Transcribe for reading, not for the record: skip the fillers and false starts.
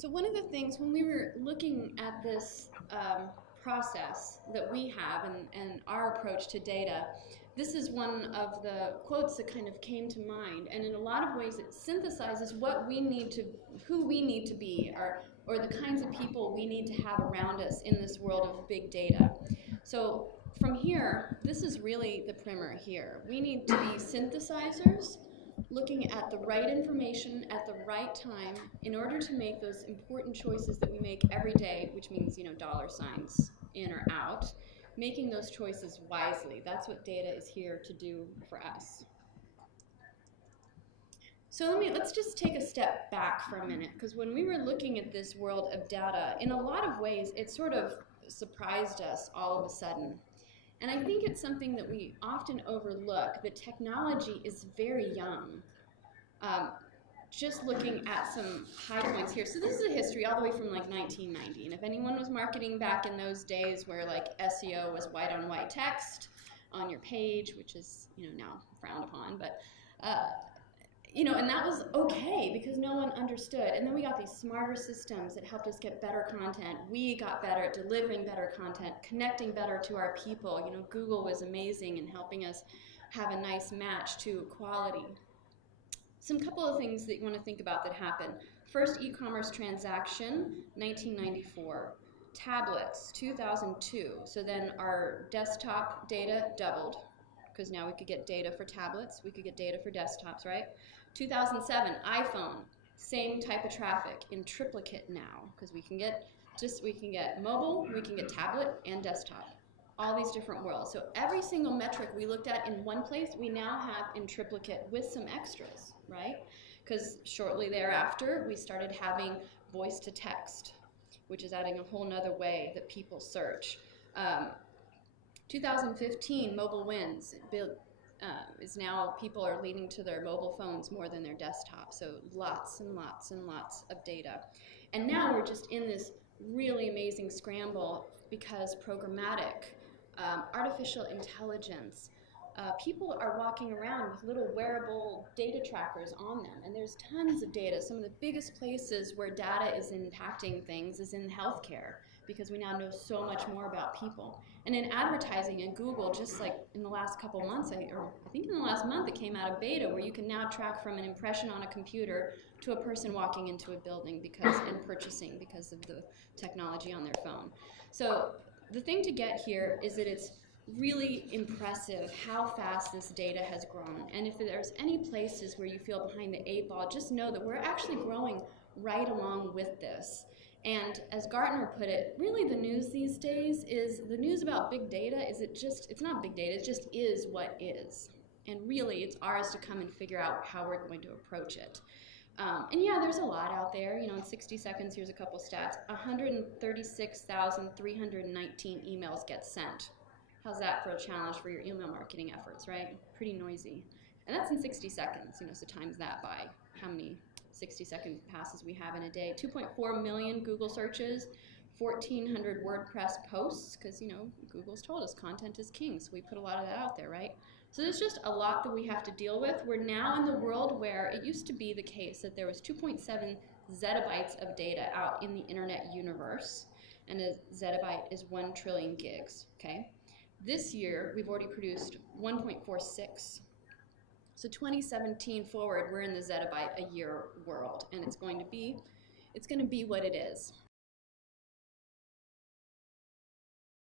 So one of the things when we were looking at this process that we have and our approach to data, this is one of the quotes that kind of came to mind. And in a lot of ways, it synthesizes what we need to, who we need to be, or the kinds of people we need to have around us in this world of big data. So from here, this is really the primer here. We need to be synthesizers, looking at the right information at the right time in order to make those important choices that we make every day, which means, dollar signs in or out, making those choices wisely. That's what data is here to do for us. So let's just take a step back for a minute, because when we were looking at this world of data, in a lot of ways, it sort of surprised us all of a sudden. And I think it's something that we often overlook, that technology is very young. Just looking at some high points here. So this is a history all the way from like 1990. And if anyone was marketing back in those days where like SEO was white on white text on your page, which is now frowned upon, but and that was okay because no one understood. And then we got these smarter systems that helped us get better content. We got better at delivering better content, connecting better to our people. Google was amazing in helping us have a nice match to quality. Some couple of things that you want to think about that happened. First e-commerce transaction, 1994. Tablets, 2002. So then our desktop data doubled, because now we could get data for tablets, we could get data for desktops, right? 2007, iPhone, same type of traffic in triplicate now, because we can get mobile, we can get tablet and desktop. All these different worlds. So every single metric we looked at in one place, we now have in triplicate with some extras, right? Because shortly thereafter, we started having voice to text, which is adding a whole nother way that people search. 2015, mobile wins. Is now people are leading to their mobile phones more than their desktop. So lots and lots and lots of data. And now we're just in this really amazing scramble because programmatic, artificial intelligence, people are walking around with little wearable data trackers on them, and there's tons of data. Some of the biggest places where data is impacting things is in healthcare, because we now know so much more about people. And in advertising in Google, just like in the last couple months, I think in the last month it came out of beta, where you can now track from an impression on a computer to a person walking into a building and purchasing because of the technology on their phone. So the thing to get here is that it's really impressive how fast this data has grown. And if there's any places where you feel behind the 8 ball, just know that we're actually growing right along with this. And as Gartner put it, really the news these days is, the news about big data is it's not big data, it just is what is. And really it's ours to come and figure out how we're going to approach it. And yeah, there's a lot out there. In 60 seconds, here's a couple stats. 136,319 emails get sent. How's that for a challenge for your email marketing efforts, right? Pretty noisy. And that's in 60 seconds, so times that by how many 60-second passes we have in a day. 2.4 million Google searches, 1,400 WordPress posts, because, Google's told us content is king, so we put a lot of that out there, right? So there's just a lot that we have to deal with. We're now in the world where it used to be the case that there was 2.7 zettabytes of data out in the internet universe, and a zettabyte is 1 trillion gigs, okay? This year, we've already produced 1.46. So 2017 forward, we're in the zettabyte a year world, and it's going to be what it is.